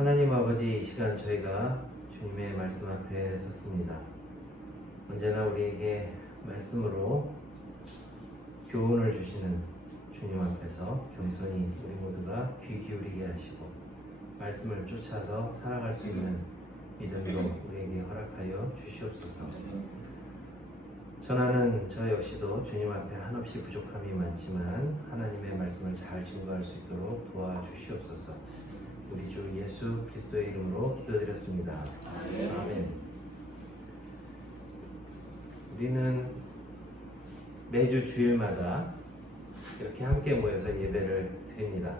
하나님 아버지, 이 시간 저희가 주님의 말씀 앞에 섰습니다. 언제나 우리에게 말씀으로 교훈을 주시는 주님 앞에서 겸손히 우리 모두가 귀 기울이게 하시고 말씀을 쫓아서 살아갈 수 있는 믿음으로 우리에게 허락하여 주시옵소서. 전하는 저 역시도 주님 앞에 한없이 부족함이 많지만 하나님의 말씀을 잘 증거할 수 있도록 도와주시옵소서. 우리 주 예수 그리스도의 이름으로 기도드렸습니다. 아멘. 우리는 매주 주일마다 이렇게 함께 모여서 예배를 드립니다.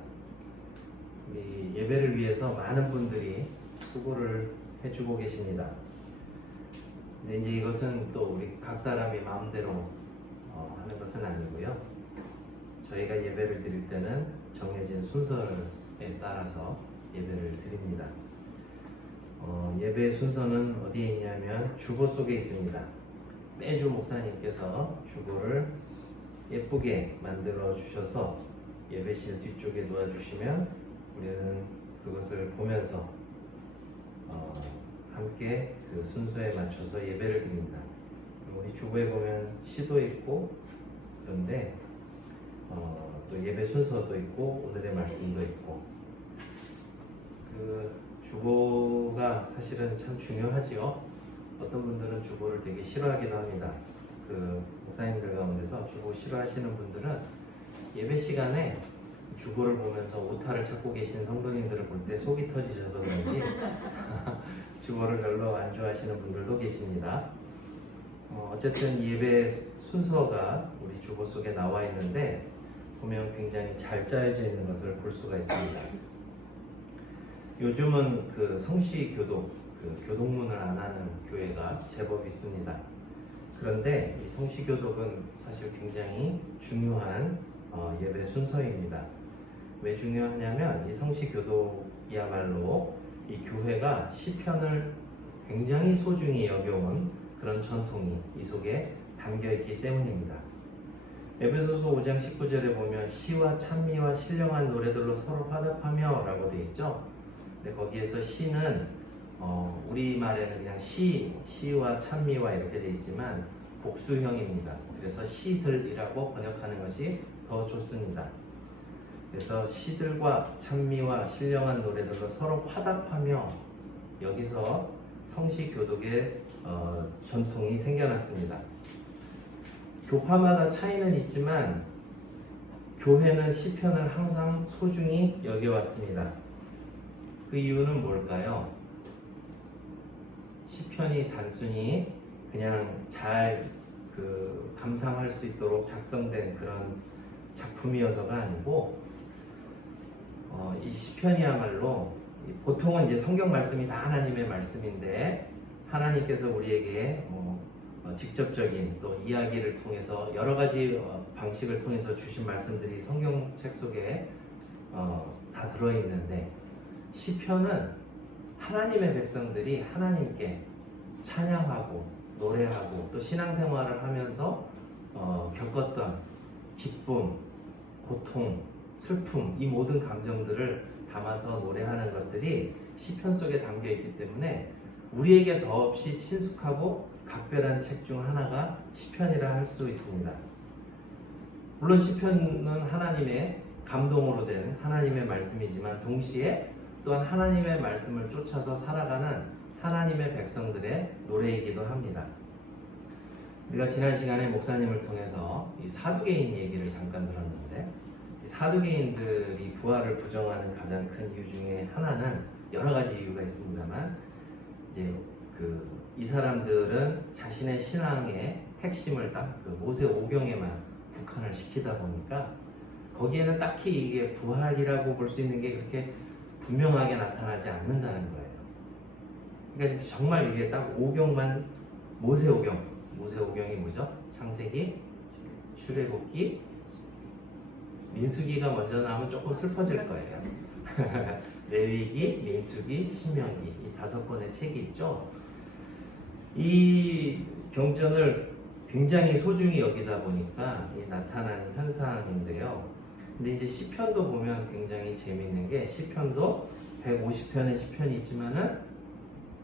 우리 예배를 위해서 많은 분들이 수고를 해주고 계십니다. 근데 이제 이것은 또 우리 각 사람이 마음대로 하는 것은 아니고요. 저희가 예배를 드릴 때는 정해진 순서에 따라서 예배를 드립니다. 예배 순서는 어디에 있냐면 주보 속에 있습니다. 매주 목사님께서 주보를 예쁘게 만들어 주셔서 예배실 뒤쪽에 놓아주시면 우리는 그것을 보면서 함께 그 순서에 맞춰서 예배를 드립니다. 우리 주보에 보면 시도 있고 그런데 또 예배 순서도 있고 오늘의 말씀도 있고 그 주보가 사실은 참 중요하지요. 어떤 분들은 주보를 되게 싫어하기도 합니다. 그 목사님들 가운데서 주보 싫어하시는 분들은 예배 시간에 주보를 보면서 오타를 찾고 계신 성도님들을 볼 때 속이 터지셔서 그런지 주보를 별로 안 좋아하시는 분들도 계십니다. 어쨌든 예배 순서가 우리 주보 속에 나와 있는데 보면 굉장히 잘 짜여져 있는 것을 볼 수가 있습니다. 요즘은 그 성시 교독, 그 교독문을 안 하는 교회가 제법 있습니다. 그런데 이 성시 교독은 사실 굉장히 중요한 예배 순서입니다. 왜 중요하냐면 이 성시 교독이야말로 이 교회가 시편을 굉장히 소중히 여겨온 그런 전통이 이 속에 담겨 있기 때문입니다. 에베소서 5장 19절에 보면 시와 찬미와 신령한 노래들로 서로 화답하며 라고 되어 있죠. 근데 거기에서 시는 우리말에는 그냥 시와 찬미와 이렇게 되어 있지만 복수형입니다. 그래서 시들이라고 번역하는 것이 더 좋습니다. 그래서 시들과 찬미와 신령한 노래들로 서로 화답하며 여기서 성시교독의 전통이 생겨났습니다. 교파마다 차이는 있지만 교회는 시편을 항상 소중히 여겨왔습니다. 그 이유는 뭘까요? 시편이 단순히 그냥 잘 감상할 수 있도록 작성된 그런 작품이어서가 아니고 이 시편이야말로 보통은 이제 성경 말씀이 다 하나님의 말씀인데 하나님께서 우리에게 직접적인 또 이야기를 통해서 여러 가지 방식을 통해서 주신 말씀들이 성경책 속에 다 들어있는데 시편은 하나님의 백성들이 하나님께 찬양하고 노래하고 또 신앙생활을 하면서 겪었던 기쁨, 고통, 슬픔 이 모든 감정들을 담아서 노래하는 것들이 시편 속에 담겨 있기 때문에 우리에게 더없이 친숙하고 각별한 책 중 하나가 시편이라 할 수 있습니다. 물론 시편은 하나님의 감동으로 된 하나님의 말씀이지만 동시에 또한 하나님의 말씀을 쫓아서 살아가는 하나님의 백성들의 노래이기도 합니다. 우리가 지난 시간에 목사님을 통해서 이 사두개인 얘기를 잠깐 들었는데 이 사두개인들이 부활을 부정하는 가장 큰 이유 중에 하나는 여러 가지 이유가 있습니다만 이제 이 사람들은 자신의 신앙의 핵심을 딱 그 모세 오경에만 국한을 시키다 보니까 거기에는 딱히 이게 부활이라고 볼 수 있는 게 그렇게 분명하게 나타나지 않는다는 거예요. 그러니까 정말 이게 딱 오경만 모세 오경이 뭐죠? 창세기, 출애굽기, 민수기가 먼저 나오면 조금 슬퍼질 거예요. 레위기, 민수기, 신명기 이 5권의 책이 있죠. 이 경전을 굉장히 소중히 여기다 보니까 나타난 현상인데요. 근데 이제 시편도 보면 굉장히 재미있는 게 시편도 150편의 시편이 있지만은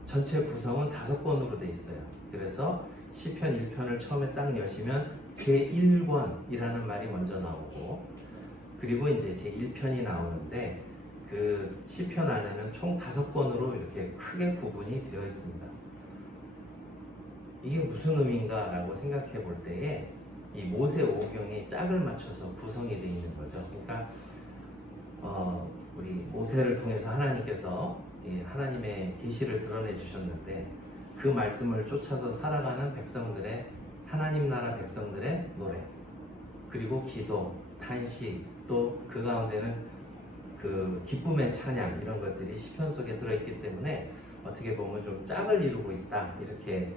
전체 구성은 5권으로 돼 있어요. 그래서 시편 1편을 처음에 딱 여시면 제1권이라는 말이 먼저 나오고, 그리고 이제 제1편이 나오는데 그 시편 안에는 총 5권으로 이렇게 크게 구분이 되어 있습니다. 이게 무슨 의미인가 라고 생각해 볼 때에 이 모세 오경의 짝을 맞춰서 구성이 되어 있는 거죠. 그러니까 우리 모세를 통해서 하나님께서 하나님의 계시를 드러내 주셨는데, 그 말씀을 쫓아서 살아가는 백성들의, 하나님 나라 백성들의 노래, 그리고 기도, 탄식, 또 그 가운데는 그 기쁨의 찬양, 이런 것들이 시편 속에 들어있기 때문에 어떻게 보면 좀 짝을 이루고 있다, 이렇게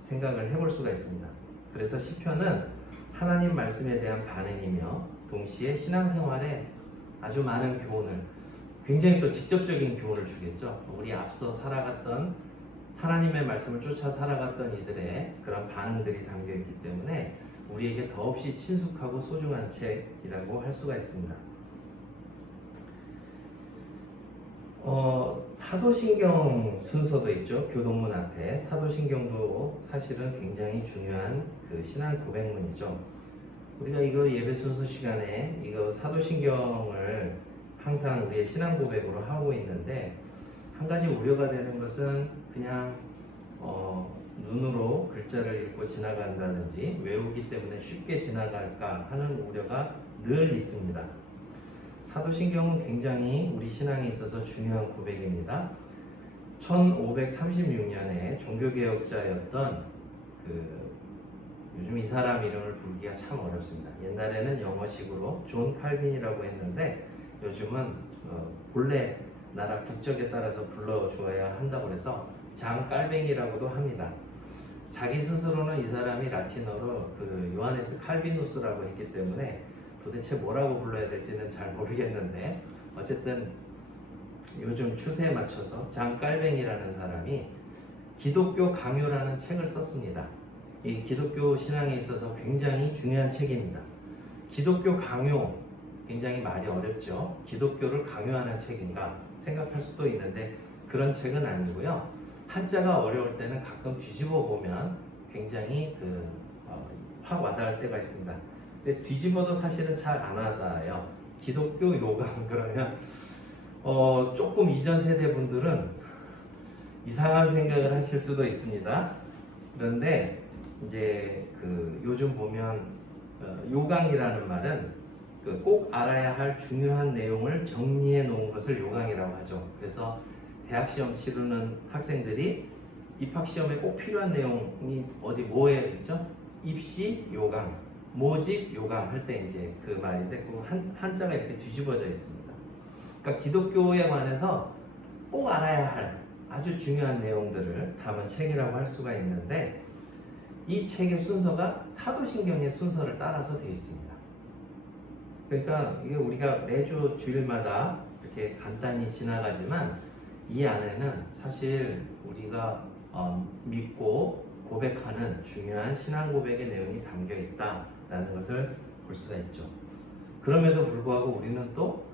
생각을 해볼 수가 있습니다. 그래서 시편은 하나님 말씀에 대한 반응이며 동시에 신앙생활에 아주 많은 교훈을, 굉장히 또 직접적인 교훈을 주겠죠. 우리 앞서 살아갔던, 하나님의 말씀을 쫓아 살아갔던 이들의 그런 반응들이 담겨있기 때문에 우리에게 더없이 친숙하고 소중한 책이라고 할 수가 있습니다. 사도신경 순서도 있죠. 교동문 앞에. 사도신경도 사실은 굉장히 중요한 그 신앙 고백문이죠. 우리가 이거 예배 순서 시간에 이거 사도신경을 항상 우리의 신앙 고백으로 하고 있는데, 한 가지 우려가 되는 것은 그냥 눈으로 글자를 읽고 지나간다든지 외우기 때문에 쉽게 지나갈까 하는 우려가 늘 있습니다. 사도신경은 굉장히 우리 신앙에 있어서 중요한 고백입니다. 1536년에 종교개혁자였던 요즘 이 사람 이름을 부르기가 참 어렵습니다. 옛날에는 영어식으로 존 칼빈이라고 했는데 요즘은 본래 나라 국적에 따라서 불러주어야 한다고 해서 장 깔뱅이라고도 합니다. 자기 스스로는 이 사람이 라틴어로 요하네스 칼비누스라고 했기 때문에 도대체 뭐라고 불러야 될지는 잘 모르겠는데, 어쨌든 요즘 추세에 맞춰서 장 깔뱅이라는 사람이 기독교 강요라는 책을 썼습니다. 이 기독교 신앙에 있어서 굉장히 중요한 책입니다. 기독교 강요, 굉장히 말이 어렵죠. 기독교를 강요하는 책인가 생각할 수도 있는데 그런 책은 아니고요. 한자가 어려울 때는 가끔 뒤집어 보면 굉장히 확 와닿을 때가 있습니다. 근데 뒤집어도 사실은 잘 안 와닿아요. 기독교 요강 그러면 조금 이전 세대 분들은 이상한 생각을 하실 수도 있습니다. 그런데 이제 요즘 보면 요강이라는 말은 꼭 알아야 할 중요한 내용을 정리해 놓은 것을 요강이라고 하죠. 그래서 대학 시험 치르는 학생들이 입학 시험에 꼭 필요한 내용이 어디 뭐에 있죠? 입시 요강, 모집 요강 할 때 이제 그 말인데 그 한자가 이렇게 뒤집어져 있습니다. 그러니까 기독교에 관해서 꼭 알아야 할 아주 중요한 내용들을 담은 책이라고 할 수가 있는데, 이 책의 순서가 사도신경의 순서를 따라서 되어 있습니다. 그러니까 이게 우리가 매주 주일마다 이렇게 간단히 지나가지만 이 안에는 사실 우리가 믿고 고백하는 중요한 신앙 고백의 내용이 담겨 있다라는 것을 볼 수가 있죠. 그럼에도 불구하고 우리는 또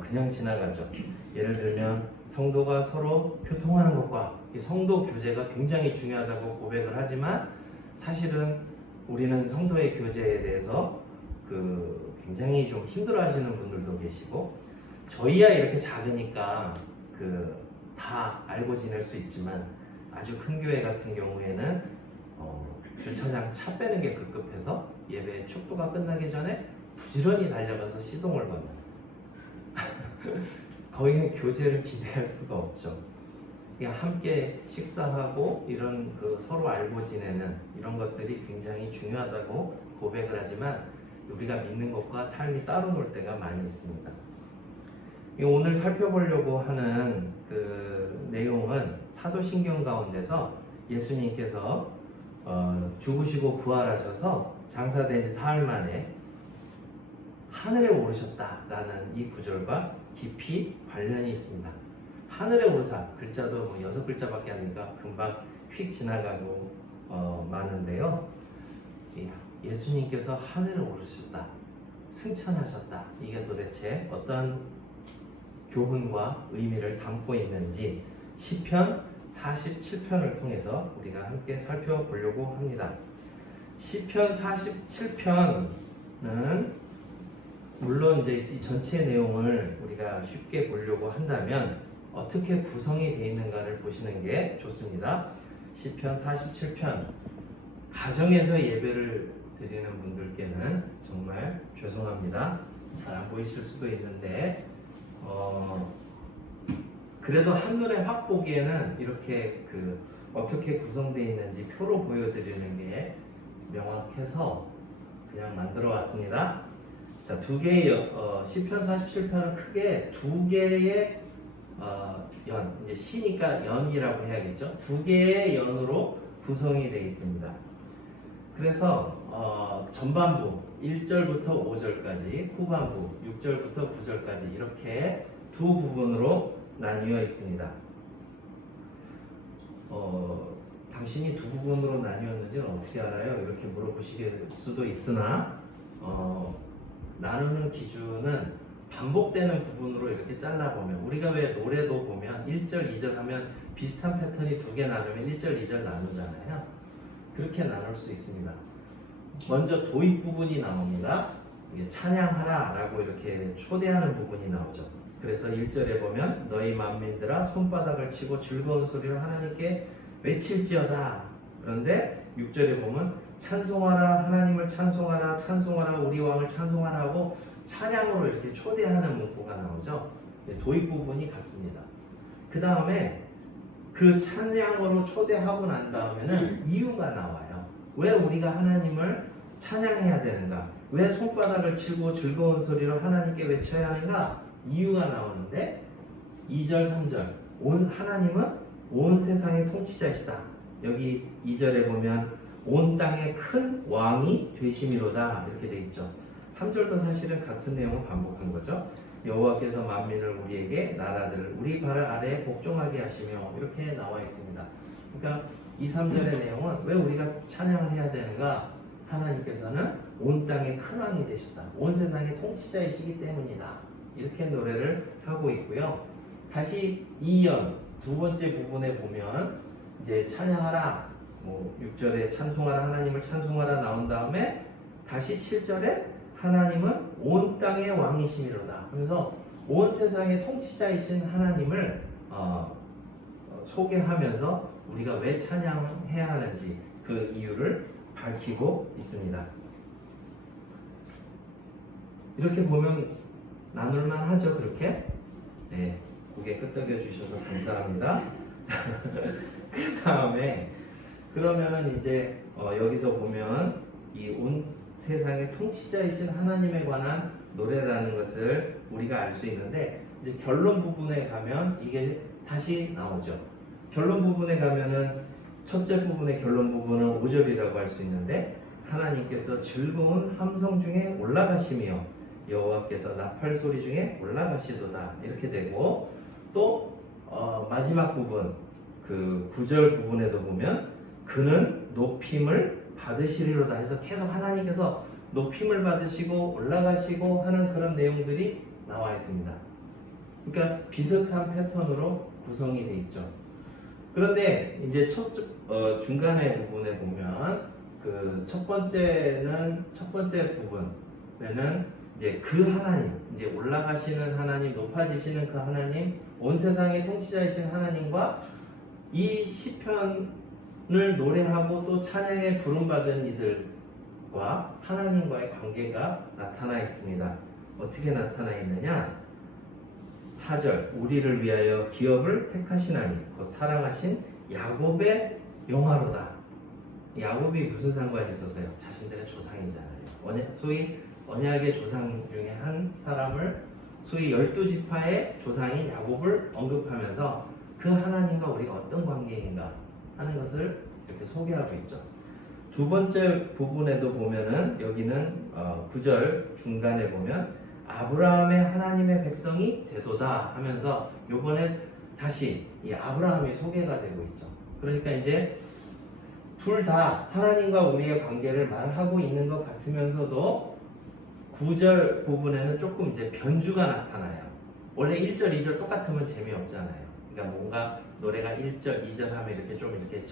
그냥 지나가죠. 예를 들면 성도가 서로 교통하는 것과 이 성도 교제가 굉장히 중요하다고 고백을 하지만 사실은 우리는 성도의 교제에 대해서 굉장히 좀 힘들어하시는 분들도 계시고, 저희야 이렇게 작으니까 다 알고 지낼 수 있지만 아주 큰 교회 같은 경우에는 주차장 차 빼는 게 급급해서 예배 축도가 끝나기 전에 부지런히 달려가서 시동을 거는 거의 교제를 기대할 수가 없죠. 그냥 함께 식사하고 이런 서로 알고 지내는 이런 것들이 굉장히 중요하다고 고백을 하지만 우리가 믿는 것과 삶이 따로 놀 때가 많이 있습니다. 오늘 살펴보려고 하는 내용은 사도신경 가운데서 예수님께서 죽으시고 부활하셔서 장사된 지 사흘 만에 하늘에 오르셨다라는 이 구절과 깊이 관련이 있습니다. 하늘에 오르사, 글자도 6글자밖에 안 되니까 금방 휙 지나가고 마는데요. 예수님께서 하늘에 오르셨다, 승천하셨다, 이게 도대체 어떤 교훈과 의미를 담고 있는지 시편 47편을 통해서 우리가 함께 살펴보려고 합니다. 시편 47편은 물론 이제 이 전체 내용을 우리가 쉽게 보려고 한다면 어떻게 구성이 되어 있는가를 보시는 게 좋습니다. 시편 47편 가정에서 예배를 드리는 분들께는 정말 죄송합니다. 잘 안 보이실 수도 있는데 그래도 한눈에 확 보기에는 이렇게 어떻게 구성되어 있는지 표로 보여드리는 게 명확해서 그냥 만들어 왔습니다. 자, 두 개의 시편 47편은 크게 두 개의 연, 이제 시니까 연이라고 해야겠죠. 두 개의 연으로 구성이 되어 있습니다. 그래서 전반부 1절부터 5절까지, 후반부 6절부터 9절까지 이렇게 두 부분으로 나뉘어 있습니다. 당신이 두 부분으로 나뉘었는지는 어떻게 알아요? 이렇게 물어보실 수도 있으나 나누는 기준은 반복되는 부분으로 이렇게 잘라보면, 우리가 왜 노래도 보면 1절, 2절 하면 비슷한 패턴이 두 개 나누면 1절, 2절 나누잖아요. 그렇게 나눌 수 있습니다. 먼저 도입 부분이 나옵니다. 이게 찬양하라 라고 이렇게 초대하는 부분이 나오죠. 그래서 1절에 보면 너희 만민들아 손바닥을 치고 즐거운 소리로 하나님께 외칠지어다. 그런데 6절에 보면 찬송하라, 하나님을 찬송하라, 찬송하라, 우리 왕을 찬송하라 하고 찬양으로 이렇게 초대하는 문구가 나오죠. 도입 부분이 같습니다. 그 다음에 그 찬양으로 초대하고 난 다음에는 이유가 나와요. 왜 우리가 하나님을 찬양해야 되는가? 왜 손바닥을 치고 즐거운 소리로 하나님께 외쳐야 하는가? 이유가 나오는데 2절, 3절 하나님은 온 세상의 통치자이시다. 여기 2절에 보면 온 땅의 큰 왕이 되심이로다 이렇게 돼 있죠. 3절도 사실은 같은 내용을 반복한 거죠. 여호와께서 만민을 우리에게 나라들을 우리 발 아래에 복종하게 하시며 이렇게 나와 있습니다. 그러니까 2, 3절의 내용은 왜 우리가 찬양을 해야 되는가? 하나님께서는 온 땅의 큰 왕이 되셨다. 온 세상의 통치자이시기 때문이다. 이렇게 노래를 하고 있고요. 다시 2연 두 번째 부분에 보면 이제 찬양하라, 6절에 찬송하라, 하나님을 찬송하라 나온 다음에 다시 7절에 하나님은 온 땅의 왕이심이로다. 그래서 온 세상의 통치자이신 하나님을 소개하면서 우리가 왜 찬양해야 하는지 그 이유를 밝히고 있습니다. 이렇게 보면 나눌만 하죠, 그렇게? 네, 고개 끄덕여 주셔서 감사합니다. 그 다음에 그러면은 이제 여기서 보면 이 온 세상의 통치자이신 하나님에 관한 노래라는 것을 우리가 알 수 있는데 이제 결론 부분에 가면 이게 다시 나오죠. 결론 부분에 가면은 첫째 부분의 결론 부분은 5절이라고 할 수 있는데 하나님께서 즐거운 함성 중에 올라가시며 여호와께서 나팔 소리 중에 올라가시도다 이렇게 되고 또 마지막 부분 그 9절 부분에도 보면 그는 높임을 받으시리로다 해서 계속 하나님께서 높임을 받으시고 올라가시고 하는 그런 내용들이 나와 있습니다. 그러니까 비슷한 패턴으로 구성이 되어 있죠. 그런데 이제 중간에 부분에 보면 그 첫 번째 부분에는 이제 그 하나님, 이제 올라가시는 하나님, 높아지시는 그 하나님, 온 세상의 통치자이신 하나님과 이 시편을 노래하고 또 찬양에 부름받은 이들과 하나님과의 관계가 나타나 있습니다. 어떻게 나타나 있느냐? 4절 우리를 위하여 기업을 택하신 하나님 곧 사랑하신 야곱의 영화로다. 야곱이 무슨 상관이 있어서요? 자신들의 조상이잖아요. 소위 언약의 조상 중에 한 사람을 소위 12지파의 조상인 야곱을 언급하면서 그 하나님과 우리가 어떤 관계인가 하는 것을 이렇게 소개하고 있죠. 두 번째 부분에도 보면은 여기는 9절 중간에 보면 아브라함의 하나님의 백성이 되도다 하면서 요번에 다시 이 아브라함이 소개가 되고 있죠. 그러니까 이제 둘 다 하나님과 우리의 관계를 말하고 있는 것 같으면서도 9절 부분에는 조금 이제 변주가 나타나요. 원래 1절, 2절 똑같으면 재미없잖아요. 그러니까 뭔가 노래가 1절, 2절 하면 이렇게 좀 이렇게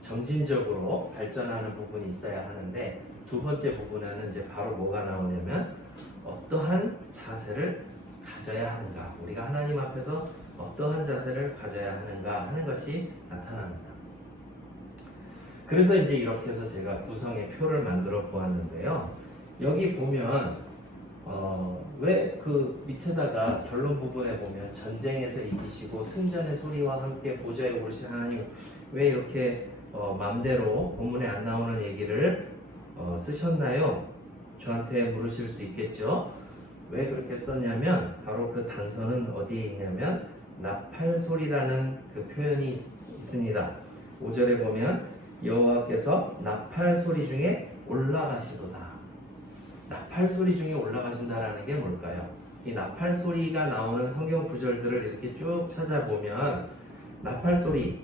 점진적으로 발전하는 부분이 있어야 하는데 두 번째 부분에는 이제 바로 뭐가 나오냐면 어떠한 자세를 가져야 하는가, 우리가 하나님 앞에서 어떠한 자세를 가져야 하는가 하는 것이 나타납니다. 그래서 이제 이렇게 해서 제가 구성의 표를 만들어 보았는데요. 여기 보면 왜 그 밑에다가 결론 부분에 보면 전쟁에서 이기시고 승전의 소리와 함께 보좌에 오르신 하나님, 왜 이렇게 맘대로 본문에 안 나오는 얘기를 쓰셨나요? 저한테 물으실 수 있겠죠. 왜 그렇게 썼냐면 바로 그 단서는 어디에 있냐면 나팔 소리라는 그 표현이 있습니다. 5절에 보면 여호와께서 나팔 소리 중에 올라가시도다. 나팔 소리 중에 올라가신다라는 게 뭘까요? 이 나팔 소리가 나오는 성경 구절들을 이렇게 쭉 찾아보면 나팔 소리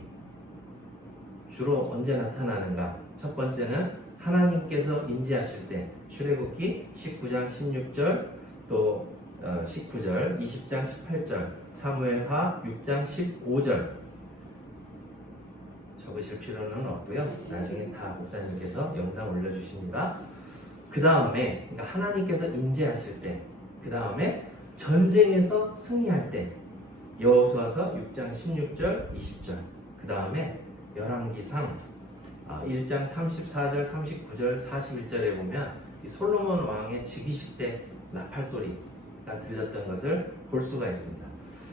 주로 언제 나타나는가? 첫 번째는 하나님께서 임재하실 때, 출애굽기 19장 16절, 또 19절, 20장 18절, 사무엘하 6장 15절. 적으실 필요는 없고요. 나중에 다 목사님께서 영상 올려주십니다. 그 다음에 그러니까 하나님께서 임재하실 때, 그 다음에 전쟁에서 승리할 때, 여호수아서 6장 16절, 20절, 그 다음에 열왕기상 1장 34절, 39절, 41절에 보면 이 솔로몬 왕의 즉위식 때 나팔 소리가 들렸던 것을 볼 수가 있습니다.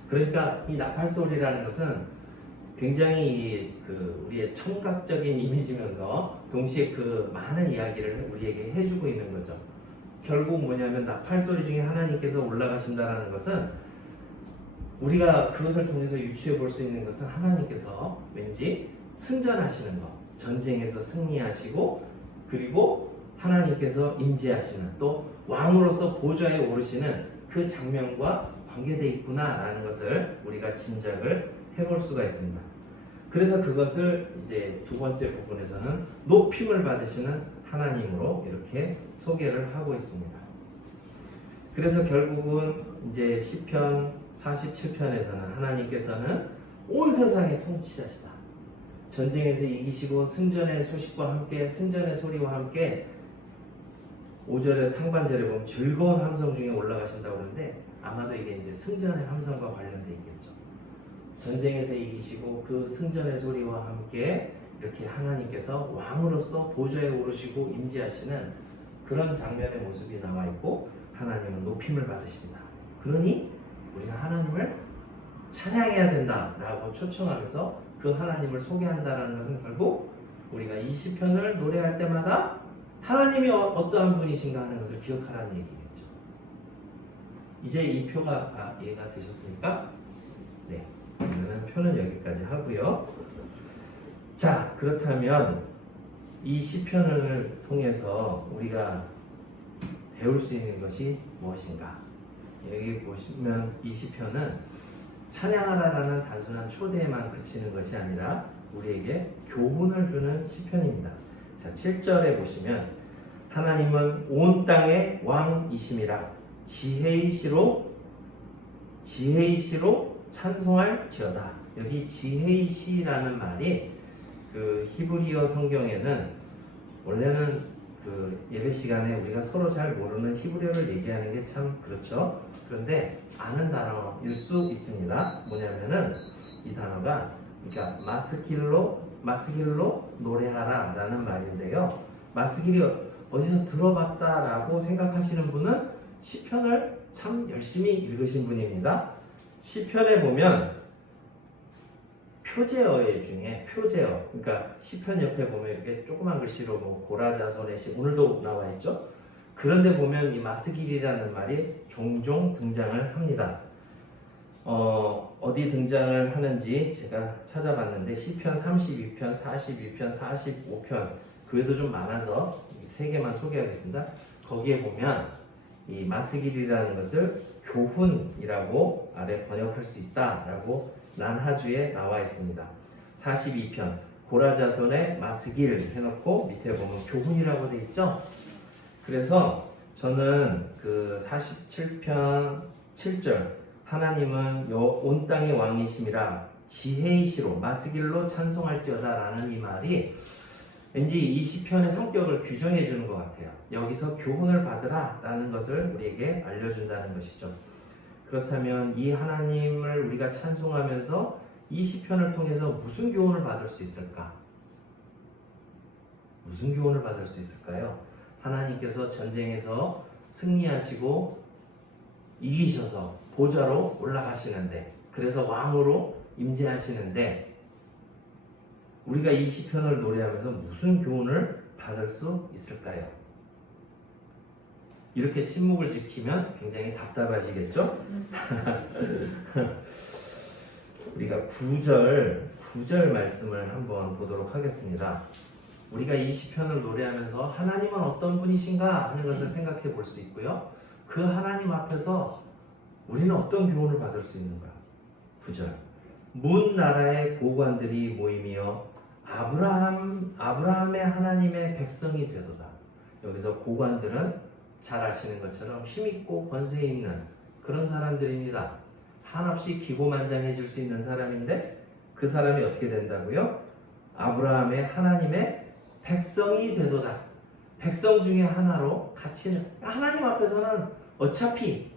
그러니까 이 나팔 소리라는 것은 굉장히 우리의 청각적인 이미지면서 동시에 그 많은 이야기를 우리에게 해주고 있는 거죠. 결국 뭐냐면 나팔 소리 중에 하나님께서 올라가신다는 것은 우리가 그것을 통해서 유추해 볼 수 있는 것은 하나님께서 왠지 승전하시는 것, 전쟁에서 승리하시고, 그리고 하나님께서 임재하시는, 또 왕으로서 보좌에 오르시는 그 장면과 관계되어 있구나라는 것을 우리가 짐작을 해볼 수가 있습니다. 그래서 그것을 이제 두 번째 부분에서는 높임을 받으시는 하나님으로 이렇게 소개를 하고 있습니다. 그래서 결국은 이제 시편 47편에서는 하나님께서는 온 세상의 통치자시다. 전쟁에서 이기시고 승전의 소식과 함께, 승전의 소리와 함께 5절에 상반절에 보면 즐거운 함성 중에 올라가신다고 하는데 아마도 이게 이제 승전의 함성과 관련되어 있겠죠. 전쟁에서 이기시고 그 승전의 소리와 함께 이렇게 하나님께서 왕으로서 보좌에 오르시고 임재하시는 그런 장면의 모습이 나와 있고, 하나님은 높임을 받으신다. 그러니 우리가 하나님을 찬양해야 된다라고 초청하면서 그 하나님을 소개한다라는 것은 결국 우리가 이 시편을 노래할 때마다 하나님이 어떠한 분이신가 하는 것을 기억하라는 얘기겠죠. 이제 이 표가 이해가 되셨습니까? 네. 그러면 표는 여기까지 하고요. 자, 그렇다면 이 시편을 통해서 우리가 배울 수 있는 것이 무엇인가? 여기 보시면 이 시편은 찬양하라라는 단순한 초대에만 그치는 것이 아니라 우리에게 교훈을 주는 시편입니다. 자, 7절에 보시면 하나님은 온 땅의 왕이심이라 지혜이시로 찬송할지어다. 여기 지혜이시라는 말이 그 히브리어 성경에는 원래는 그 예배 시간에 우리가 서로 잘 모르는 히브리어를 얘기하는 게 참 그렇죠. 그런데 아는 단어일 수 있습니다. 뭐냐면은 이 단어가 그러니까 마스길로 노래하라라는 말인데요. 마스길이 어디서 들어봤다라고 생각하시는 분은 시편을 참 열심히 읽으신 분입니다. 시편에 보면 표제어 중에 표제어, 그러니까 시편 옆에 보면 이렇게 조그만 글씨로 뭐 고라자손의 시, 오늘도 나와 있죠. 그런데 보면 이 마스길이라는 말이 종종 등장을 합니다. 어디 등장을 하는지 제가 찾아봤는데 시편 32편, 42편, 45편, 그 외에도 좀 많아서 3개만 소개하겠습니다. 거기에 보면 이 마스길이라는 것을 교훈이라고 아래 번역할 수 있다라고 난하주에 나와 있습니다. 42편 고라자손의 마스길 해놓고 밑에 보면 교훈이라고 되어 있죠. 그래서 저는 그 47편 7절 하나님은 온 땅의 왕이심이라 지혜이시로 마스길로 찬송할지어다 라는 이 말이 왠지 이 시편의 성격을 규정해 주는 것 같아요. 여기서 교훈을 받으라 라는 것을 우리에게 알려준다는 것이죠. 그렇다면 이 하나님을 우리가 찬송하면서 이 시편을 통해서 무슨 교훈을 받을 수 있을까? 무슨 교훈을 받을 수 있을까요? 하나님께서 전쟁에서 승리하시고 이기셔서 보좌로 올라가시는데, 그래서 왕으로 임재하시는데, 우리가 이 시편을 노래하면서 무슨 교훈을 받을 수 있을까요? 이렇게 침묵을 지키면 굉장히 답답하시겠죠? 우리가 9절 말씀을 한번 보도록 하겠습니다. 우리가 이 시편을 노래하면서 하나님은 어떤 분이신가 하는 것을 생각해 볼 수 있고요. 그 하나님 앞에서 우리는 어떤 교훈을 받을 수 있는가? 9절. 문 나라의 고관들이 모이며 아브라함의 하나님의 백성이 되도다. 여기서 고관들은 잘 아시는 것처럼 힘있고 권세 있는 그런 사람들입니다. 한없이 기고만장해질 수 있는 사람인데, 그 사람이 어떻게 된다고요? 아브라함의 하나님의 백성이 되도다. 백성 중에 하나로 같이, 하나님 앞에서는 어차피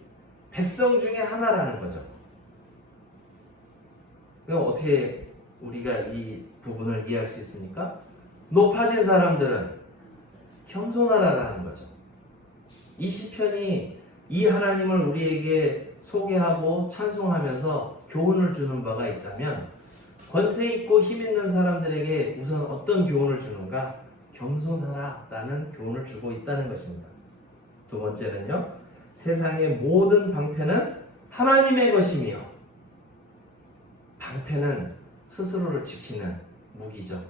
백성 중에 하나라는 거죠. 그럼 어떻게 우리가 이 부분을 이해할 수 있습니까? 높아진 사람들은 겸손하라라는 거죠. 이 시편이 이 하나님을 우리에게 소개하고 찬송하면서 교훈을 주는 바가 있다면, 권세 있고 힘 있는 사람들에게 우선 어떤 교훈을 주는가? 겸손하라라는 교훈을 주고 있다는 것입니다. 두 번째는요, 세상의 모든 방패는 하나님의 것이며, 방패는 스스로를 지키는 무기죠.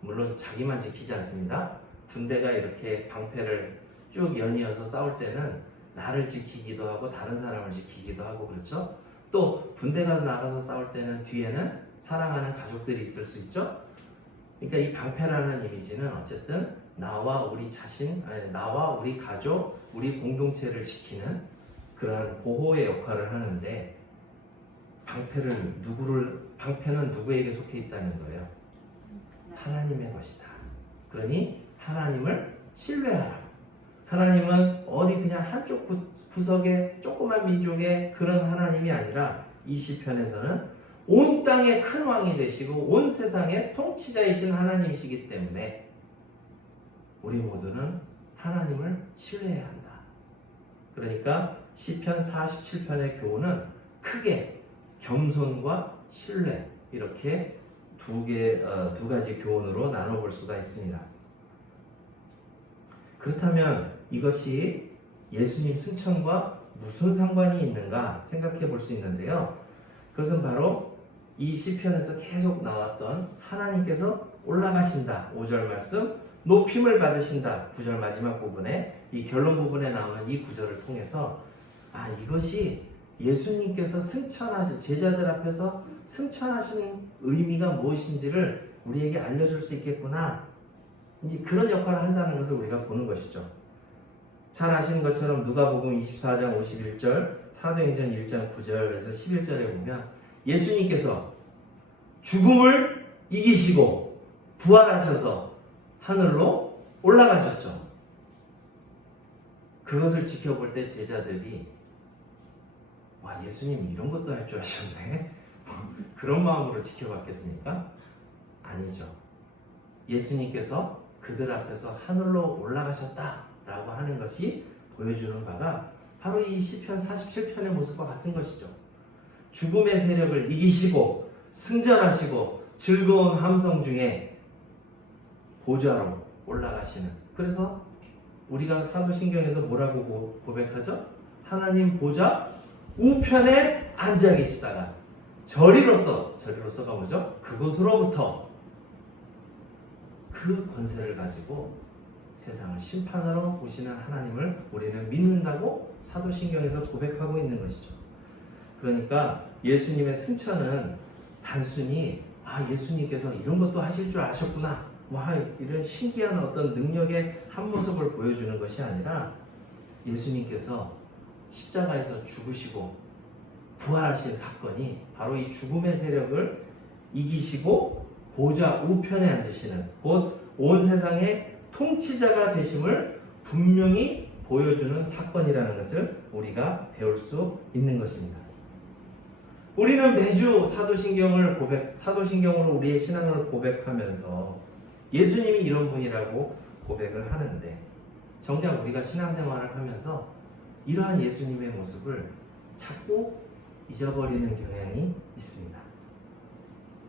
물론 자기만 지키지 않습니다. 군대가 이렇게 방패를 쭉 연이어서 싸울 때는 나를 지키기도 하고 다른 사람을 지키기도 하고 그렇죠. 또 군대가 나가서 싸울 때는 뒤에는 사랑하는 가족들이 있을 수 있죠. 그러니까 이 방패라는 이미지는 어쨌든 나와 우리 자신, 나와 우리 가족, 우리 공동체를 지키는 그런 보호의 역할을 하는데, 방패는 누구에게 속해 있다는 거예요? 하나님의 것이다. 그러니 하나님을 신뢰하라. 하나님은 어디 그냥 한쪽 구석의 조그만 민족의 그런 하나님이 아니라 이 시편에서는 온 땅의 큰 왕이 되시고 온 세상의 통치자이신 하나님이시기 때문에 우리 모두는 하나님을 신뢰해야 한다. 그러니까 시편 47편의 교훈은 크게 겸손과 신뢰, 이렇게 두 가지 교훈으로 나눠볼 수가 있습니다. 그렇다면 이것이 예수님 승천과 무슨 상관이 있는가 생각해 볼 수 있는데요. 그것은 바로 이 시편에서 계속 나왔던 하나님께서 올라가신다 5절 말씀, 높임을 받으신다 9절 마지막 부분에, 이 결론 부분에 나오는 이 구절을 통해서 이것이 예수님께서 승천하신, 제자들 앞에서 승천하신 의미가 무엇인지를 우리에게 알려줄 수 있겠구나, 이제 그런 역할을 한다는 것을 우리가 보는 것이죠. 잘 아시는 것처럼 누가복음 24장 51절, 사도행전 1장 9절에서 11절에 보면 예수님께서 죽음을 이기시고 부활하셔서 하늘로 올라가셨죠. 그것을 지켜볼 때 제자들이 예수님 이런 것도 할 줄 아셨네? 그런 마음으로 지켜봤겠습니까? 아니죠. 예수님께서 그들 앞에서 하늘로 올라가셨다라고 하는 것이 보여주는 바가 바로 이 시편 47편의 모습과 같은 것이죠. 죽음의 세력을 이기시고 승전하시고 즐거운 함성 중에 보좌로 올라가시는, 그래서 우리가 사도신경에서 뭐라고 고백하죠? 하나님 보좌 우편에 앉아 계시다가 저리로서가 뭐죠? 그곳으로부터 그 권세를 가지고 세상을 심판하러 오시는 하나님을 우리는 믿는다고 사도신경에서 고백하고 있는 것이죠. 그러니까 예수님의 승천은 단순히 예수님께서 이런 것도 하실 줄 아셨구나, 이런 신기한 어떤 능력의 한 모습을 보여주는 것이 아니라 예수님께서 십자가에서 죽으시고 부활하신 사건이 바로 이 죽음의 세력을 이기시고 보좌 우편에 앉으시는, 곧 온 세상의 통치자가 되심을 분명히 보여주는 사건이라는 것을 우리가 배울 수 있는 것입니다. 우리는 매주 사도신경으로 우리의 신앙을 고백하면서 예수님이 이런 분이라고 고백을 하는데, 정작 우리가 신앙생활을 하면서 이러한 예수님의 모습을 자꾸 잊어버리는 경향이 있습니다.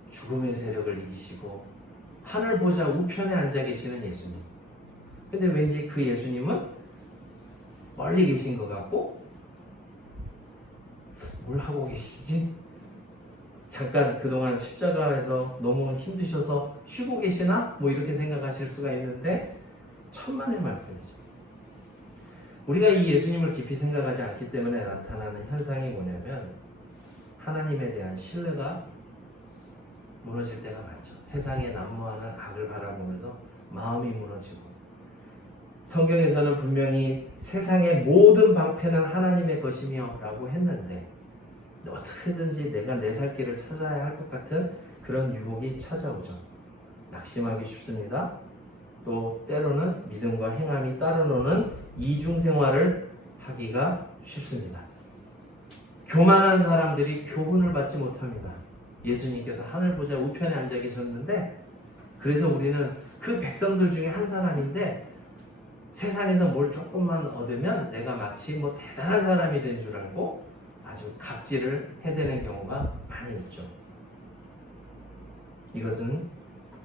죽음의 세력을 이기시고 하늘 보좌 우편에 앉아 계시는 예수님. 근데 왠지 그 예수님은 멀리 계신 것 같고, 뭘 하고 계시지? 잠깐 그동안 십자가에서 너무 힘드셔서 쉬고 계시나? 뭐 이렇게 생각하실 수가 있는데, 천만의 말씀이죠. 우리가 이 예수님을 깊이 생각하지 않기 때문에 나타나는 현상이 뭐냐면, 하나님에 대한 신뢰가 무너질 때가 많죠. 세상에 난무하는 악을 바라보면서 마음이 무너지고, 성경에서는 분명히 세상의 모든 방패는 하나님의 것이며 라고 했는데, 어떻게든지 내가 내 살 길을 찾아야 할 것 같은 그런 유혹이 찾아오죠. 낙심하기 쉽습니다. 또 때로는 믿음과 행함이 따르노는 이중생활을 하기가 쉽습니다. 교만한 사람들이 교훈을 받지 못합니다. 예수님께서 하늘 보좌 우편에 앉아 계셨는데, 그래서 우리는 그 백성들 중에 한 사람인데 세상에서 뭘 조금만 얻으면 내가 마치 뭐 대단한 사람이 된 줄 알고 아주 갑질을 해대는 경우가 많이 있죠. 이것은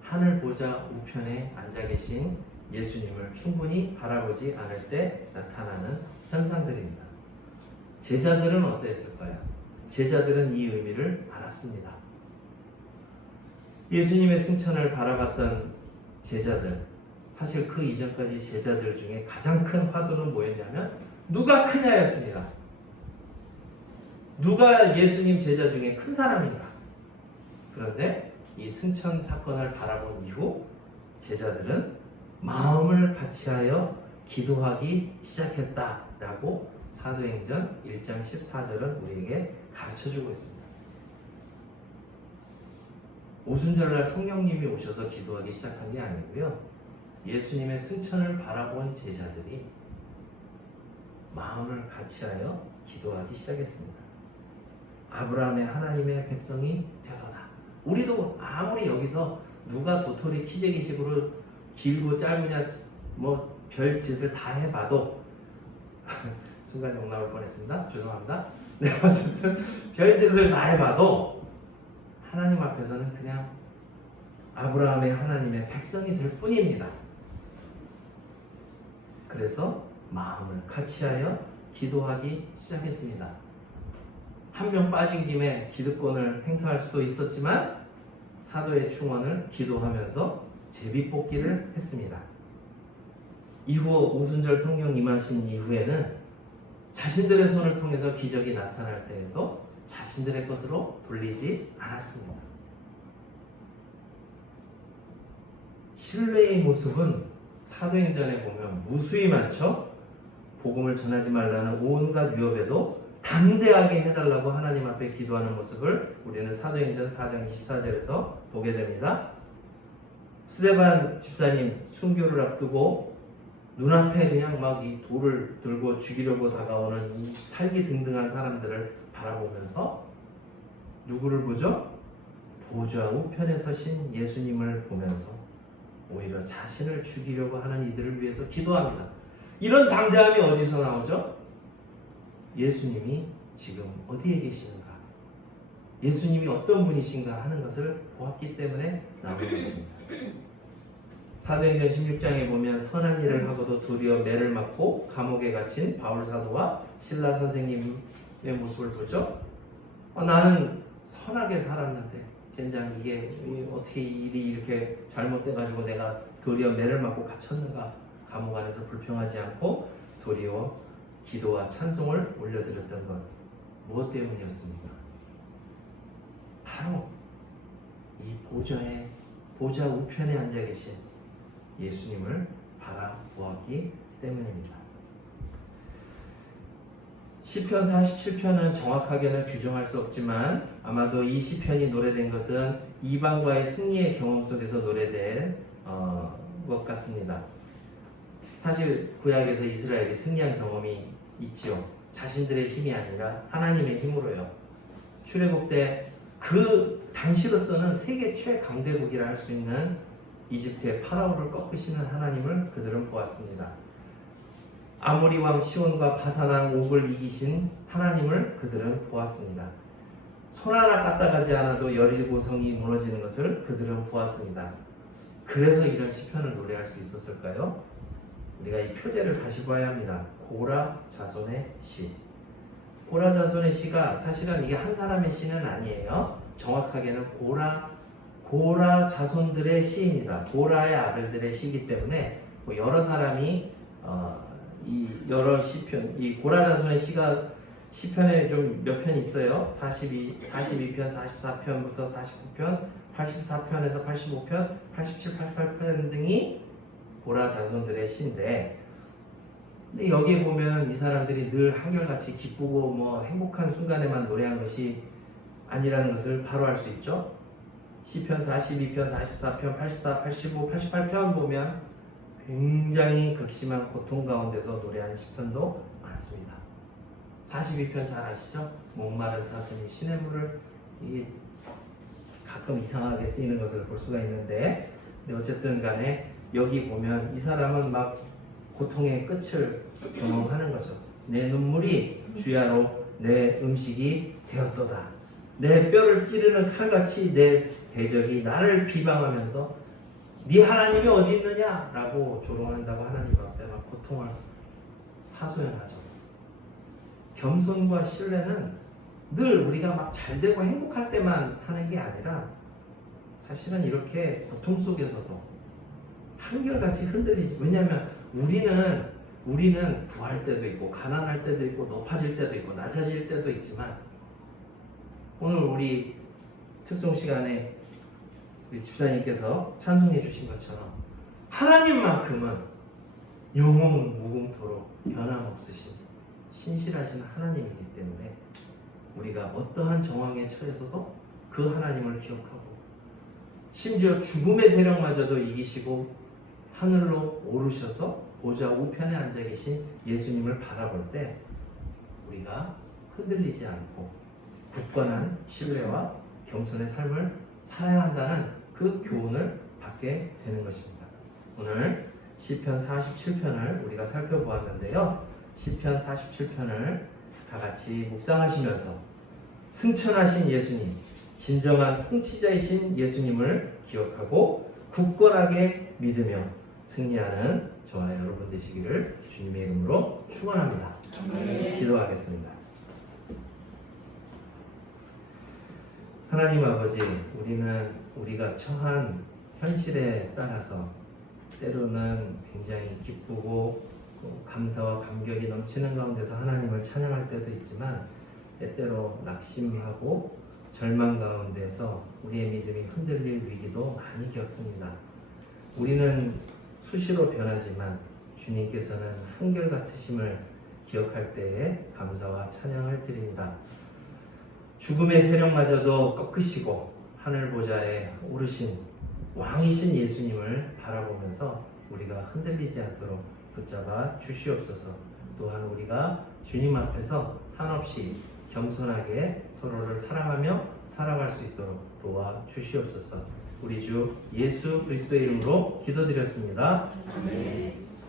하늘 보좌 우편에 앉아 계신 예수님을 충분히 바라보지 않을 때 나타나는 현상들입니다. 제자들은 어땠을까요? 제자들은 이 의미를 알았습니다. 예수님의 승천을 바라봤던 제자들, 사실 그 이전까지 제자들 중에 가장 큰 화두는 뭐였냐면 누가 크냐였습니다. 누가 예수님 제자 중에 큰 사람인가? 그런데 이 승천 사건을 바라본 이후 제자들은 마음을 같이하여 기도하기 시작했다라고 사도행전 1장 14절은 우리에게 가르쳐주고 있습니다. 오순절날 성령님이 오셔서 기도하기 시작한 게 아니고요, 예수님의 승천을 바라본 제자들이 마음을 같이하여 기도하기 시작했습니다. 아브라함의 하나님의 백성이 되도다. 우리도 아무리 여기서 누가 도토리 키재기식으로 길고 짧으냐 뭐 별 짓을 다 해봐도 순간 욕 나올 뻔했습니다. 죄송합니다. 네, 어쨌든 별 짓을 다 해봐도 하나님 앞에서는 그냥 아브라함의 하나님의 백성이 될 뿐입니다. 그래서 마음을 같이하여 기도하기 시작했습니다. 한 명 빠진 김에 기득권을 행사할 수도 있었지만 사도의 충원을 기도하면서 제비뽑기를 했습니다. 이후 오순절 성령 임하신 이후에는 자신들의 손을 통해서 기적이 나타날 때에도 자신들의 것으로 돌리지 않았습니다. 신뢰의 모습은 사도행전에 보면 무수히 많죠. 복음을 전하지 말라는 온갖 위협에도 담대하게 해달라고 하나님 앞에 기도하는 모습을 우리는 사도행전 4장 24절에서 보게 됩니다. 스데반 집사님 순교를 앞두고 눈앞에 그냥 막 이 돌을 들고 죽이려고 다가오는 이 살기등등한 사람들을 바라보면서 누구를 보죠? 보좌 우편에 서신 예수님을 보면서 오히려 자신을 죽이려고 하는 이들을 위해서 기도합니다. 이런 담대함이 어디서 나오죠? 예수님이 지금 어디에 계시는가? 예수님이 어떤 분이신가 하는 것을 보았기 때문에 나오는 것입니다. 사도행전 16장에 보면 선한 일을 하고도 도리어 매를 맞고 감옥에 갇힌 바울 사도와 신라 선생님의 모습을 보죠. 나는 선하게 살았는데 젠장 이게 어떻게 일이 이렇게 잘못돼가지고 내가 도리어 매를 맞고 갇혔는가? 감옥 안에서 불평하지 않고 도리어 기도와 찬송을 올려드렸던 것, 무엇 때문이었습니까? 바로 이 보좌 우편에 앉아 계신 예수님을 바라보았기 때문입니다. 시편 47편은 정확하게는 규정할 수 없지만 아마도 이 시편이 노래된 것은 이방과의 승리의 경험 속에서 노래된 것 같습니다. 사실 구약에서 이스라엘이 승리한 경험이 있지요. 자신들의 힘이 아니라 하나님의 힘으로요. 출애굽 때 그 당시로서는 세계 최강대국이라 할 수 있는 이집트의 파라오를 꺾으시는 하나님을 그들은 보았습니다. 아모리 왕 시온과 바산 왕 옥을 이기신 하나님을 그들은 보았습니다. 손 하나 까딱하지 않아도 여리고성이 무너지는 것을 그들은 보았습니다. 그래서 이런 시편을 노래할 수 있었을까요? 우리가 이 표제를 다시 봐야 합니다. 고라 자손의 시. 고라 자손의 시가 사실은 이게 한 사람의 시는 아니에요. 정확하게는 고라 자손들의 시입니다. 고라의 아들들의 시이기 때문에 여러 사람이 이 여러 시편, 이 고라 자손의 시가 시편에 좀 몇 편 있어요. 42편, 44편부터 49편, 84편에서 85편, 87, 88편 등이 고라 자손들의 시인데, 근데 여기에 보면 이 사람들이 늘 한결같이 기쁘고 뭐 행복한 순간에만 노래한 것이 아니라는 것을 바로 알 수 있죠. 시편 42편, 44편, 84, 85, 88편 보면 굉장히 극심한 고통 가운데서 노래한 시편도 많습니다. 42편 잘 아시죠? 목마른 사슴이 시냇물을, 이게 가끔 이상하게 쓰이는 것을 볼 수가 있는데, 근데 어쨌든 간에 여기 보면 이 사람은 막 고통의 끝을 경험하는 거죠. 내 눈물이 주야로 내 음식이 되었도다. 내 뼈를 찌르는 칼같이 내 대적이 나를 비방하면서 네 하나님이 어디 있느냐? 라고 조롱한다고 하나님 앞에 막 고통을 하소연하죠. 겸손과 신뢰는 늘 우리가 막 잘되고 행복할 때만 하는 게 아니라 사실은 이렇게 고통 속에서도 한결같이 흔들리지. 왜냐하면 우리는 부할 때도 있고 가난할 때도 있고 높아질 때도 있고 낮아질 때도 있지만, 오늘 우리 특송 시간에 우리 집사님께서 찬송해 주신 것처럼 하나님만큼은 영원 무궁토록 변함없으신 신실하신 하나님이기 때문에 우리가 어떠한 정황에 처해서도 그 하나님을 기억하고, 심지어 죽음의 세력마저도 이기시고 하늘로 오르셔서 보좌 우편에 앉아 계신 예수님을 바라볼 때 우리가 흔들리지 않고 굳건한 신뢰와 겸손의 삶을 살아야 한다는 그 교훈을 받게 되는 것입니다. 오늘 시편 47편을 우리가 살펴보았는데요. 시편 47편을 다 같이 묵상하시면서 승천하신 예수님, 진정한 통치자이신 예수님을 기억하고 굳건하게 믿으며 승리하는 저와 여러분 되시기를 주님의 이름으로 축원합니다. 기도하겠습니다. 하나님 아버지, 우리는 우리가 처한 현실에 따라서 때로는 굉장히 기쁘고 감사와 감격이 넘치는 가운데서 하나님을 찬양할 때도 있지만, 때때로 낙심하고 절망 가운데서 우리의 믿음이 흔들릴 위기도 많이 겪습니다. 우리는 수시로 변하지만 주님께서는 한결같으심을 기억할 때에 감사와 찬양을 드립니다. 죽음의 세력마저도 꺾으시고 하늘 보좌에 오르신 왕이신 예수님을 바라보면서 우리가 흔들리지 않도록 붙잡아 주시옵소서. 또한 우리가 주님 앞에서 한없이 겸손하게 서로를 사랑하며 살아갈 수 있도록 도와 주시옵소서. 우리 주 예수 그리스도의 이름으로 기도드렸습니다. 아멘.